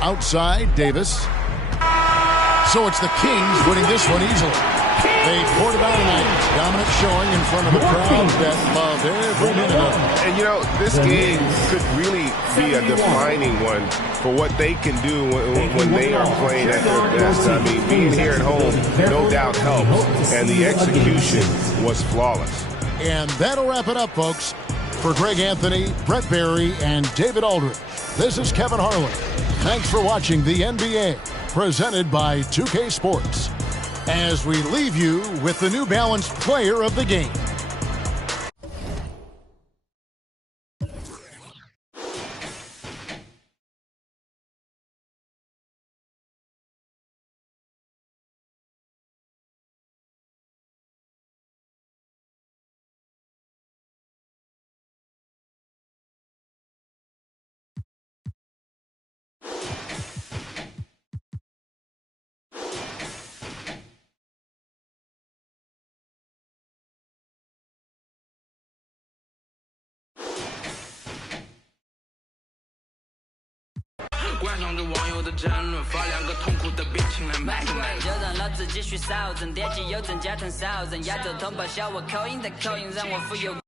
Outside, Davis. So it's the Kings winning this one easily. They poured it out tonight. Dominant showing in front of a crowd that loved every minute of it. And, you know, this game could really be a defining one for what they can do when they are playing at their best. I mean, being here at home, no doubt helps. And the execution was flawless. And that'll wrap it up, folks. For Greg Anthony, Brett Barry, and David Aldridge, this is Kevin Harlan. Thanks for watching the NBA, presented by 2K Sports. As we leave you with the New Balance Player of the Game.关上这网友的争论，发两个痛苦的病情来卖卖。就让老子继续扫帚，点击有增加成少人，亚洲同胞笑我口音的口音，让我富有。